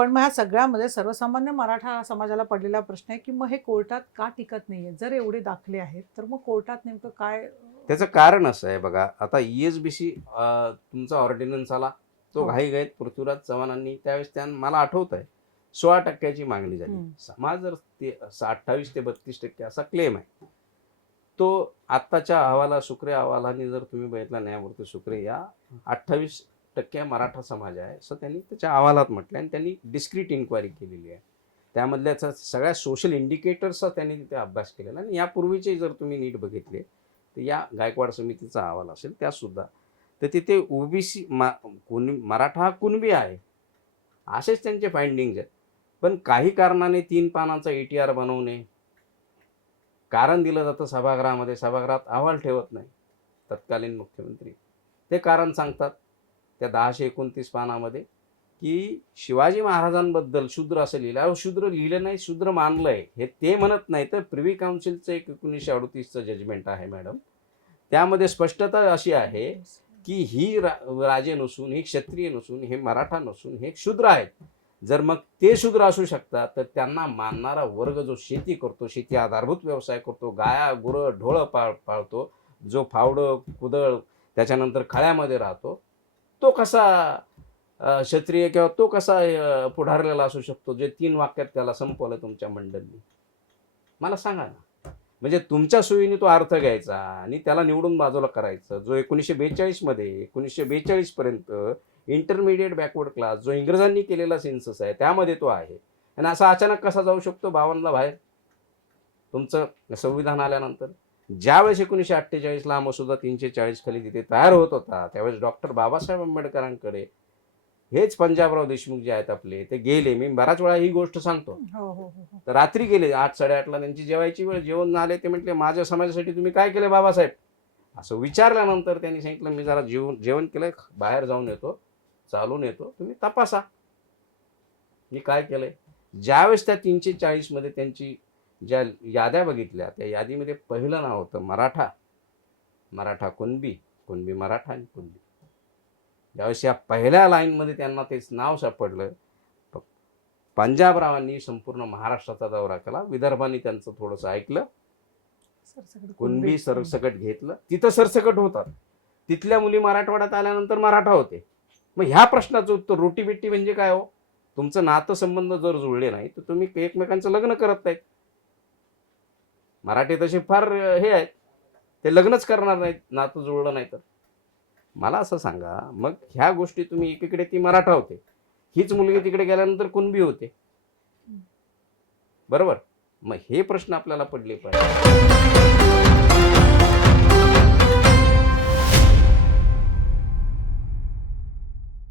पण मग ह्या सगळ्यामध्ये सर्वसामान्य मराठा समाजाला पडलेला प्रश्न आहे की मग हे कोर्टात का टिकत नाहीये जर एवढे दाखले आहेत तर मग कोर्टात नेमकं काय त्याचं कारण असं आहे बघा आता E E S B C तुमचा ऑर्डिनन्स आला तो हो. घाईघाईत पृथ्वीराज चव्हाणांनी त्यावेळेस त्यांना मला आठवत आहे सोळा टक्क्याची मागणी झाली. समाज जर ते अठ्ठावीस ते बत्तीस टक्के असा क्लेम आहे तो आत्ताच्या अहवाला सुक्रे अहवालाने जर तुम्ही बघितला न्यायमूर्ती सुक्रे या अठ्ठावीस टक्के मराठा समाज आहे. असं त्यांनी त्याच्या अहवालात म्हटलं आणि त्यांनी डिस्क्रीट इन्क्वायरी केलेली आहे. त्यामधल्याचा सगळ्या सोशल इंडिकेटर्सचा त्यांनी तिथे अभ्यास केलेला आणि यापूर्वीचे जर तुम्ही नीट बघितले तर या गायकवाड समितीचा अहवाल असेल त्यासुद्धा. तर तिथे ओबीसी मा कुण मराठा हा कुणबी आहे? असेच त्यांचे फाइंडिंग्ज आहेत. पण काही कारणाने तीन पानांचा ए टी आर बनवणे कारण दिलं जातं सभागृहामध्ये सभागृहात अहवाल ठेवत नाही तत्कालीन मुख्यमंत्री. ते कारण सांगतात. त्या दहाशे एकोणतीस पानामध्ये की शिवाजी महाराजांबद्दल शूद्र असं लिहिलं. अहो शूद्र लिहिलं नाही शूद्र मानलंय. हे ते म्हणत नाही तर प्रिव्ही काउन्सिलचं एक एकोणीसशे अडतीसचं जजमेंट आहे मॅडम त्यामध्ये स्पष्टता अशी आहे की ही रा राजे नसून ही क्षत्रिय नसून हे मराठा नसून हे शूद्र आहेत. जर मग ते शूद्र असू शकतात तर त्यांना मानणारा वर्ग जो शेती करतो शेती आधारभूत व्यवसाय करतो गाया गुरं ढोळं पाळ पाळतो जो फावडं कुदळ त्याच्यानंतर खळ्यामध्ये राहतो तो कसा क्षत्रिय किंवा तो कसा पुढारलेला असू शकतो? जे तीन वाक्यात त्याला संपवलं तुमच्या मंडळी मला सांगा ना. म्हणजे तुमच्या सोयीने तो अर्थ घ्यायचा आणि त्याला निवडून बाजूला करायचं. जो एकोणीसशे बेचाळीसमध्ये एकोणीसशे बेचाळीसपर्यंत इंटरमिडिएट बॅकवर्ड क्लास जो इंग्रजांनी केलेला सेन्सस आहे त्यामध्ये तो आहे. आणि असा अचानक कसा जाऊ शकतो बावनला बाहेर? तुमचं संविधान आल्यानंतर? ज्यावेळेस एकोणीसशे अठ्ठेचाळीसला हा मसुदा तीनशे चाळीस खाली तिथे तयार होत होता त्यावेळेस डॉक्टर बाबासाहेब आंबेडकरांकडे हेच पंजाबराव देशमुख जे आहेत आपले ते गेले. मी बराच वेळा ही गोष्ट सांगतो. हो हो हो. तर रात्री गेले आठ साडेआठला त्यांची जेवायची वेळ जेवण आले ते म्हटले माझ्या समाजासाठी तुम्ही काय केले बाबासाहेब? असं विचारल्यानंतर त्यांनी सांगितलं मी जरा जेवण जेवण केलंय बाहेर जाऊन येतो चालून येतो तुम्ही तपासा. मी काय केलंय? ज्यावेळेस त्या तीनशे चाळीसमध्ये त्यांची ज्या याद्या बघितल्या त्या यादीमध्ये पहिलं नाव होतं मराठा. मराठा कुणबी कुणबी मराठा आणि कुणबी. ज्यावेळेस या पहिल्या लाईनमध्ये त्यांना तेच नाव सापडलं. पंजाबरावांनी संपूर्ण महाराष्ट्राचा दौरा केला. विदर्भाने त्यांचं थोडंसं ऐकलं. कुणबी. सरसकट घेतलं. तिथं सरसकट होतात. तिथल्या मुली मराठवाड्यात आल्यानंतर मराठा होते. मग ह्या प्रश्नाचं उत्तर रोटी बिट्टी म्हणजे काय हो? तुमचं नातं-संबंध जर जुळले नाही तर तुम्ही एकमेकांचं लग्न करत नाहीत. मराठी तसे फार हे आहेत. ते लग्नच करणार नाहीत नातं जुळलं नाही तर. मला असं सांगा मग ह्या गोष्टी तुम्ही एकीकडे ती मराठा होते. हीच मुलगी तिकडे गेल्यानंतर कुणबी होते? बरोबर? मग हे प्रश्न आपल्याला पडले पाहिजे.